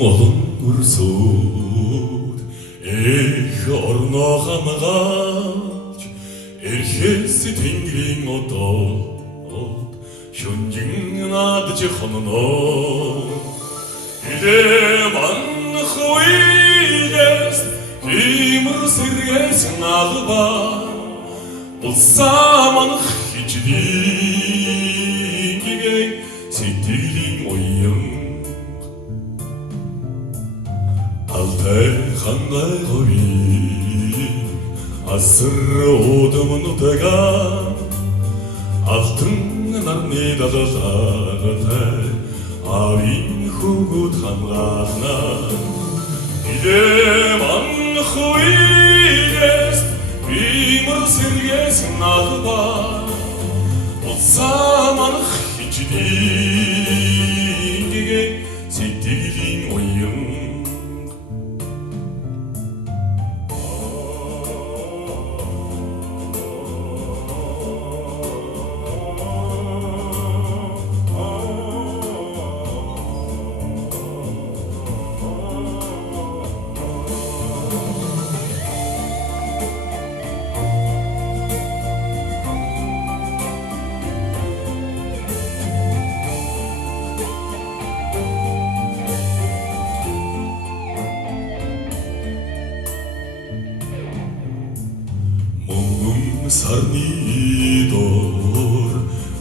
олон өрсөд эх орноо хамгаалж эрхэс тэнгэрийн одоод шүнжин надж хонноо илээ манх уйлэс имэр сэргэс налба улсаа манх хичдийгээ сэтгэлийн уян алтай хангай хови асар удамнутага алтан нарны далалаатай авин хүүгүүд хамгаална илээ манх уйлэс имэр сэргэс налба улсаа манх хичдийгээ сэтгэлийн уян сарны дор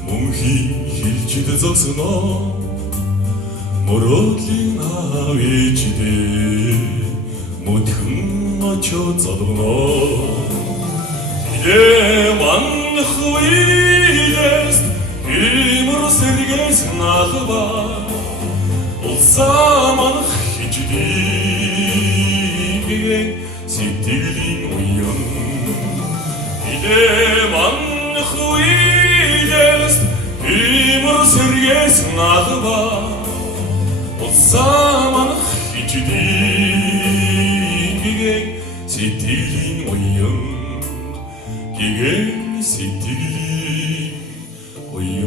мөнхийн хилчид зогсноо мөрөөдлийн авичдээ мөдхөн очоод зодгоноо илээ манх уйлэс имэр сэргэс налба улсаа манх хичдийгээ сэтгэлийн уян илээ манх уйлэс имэр сэргэс налба улсаа манх хичдийгээ сэтгэлийн уян сэтгэлийн уян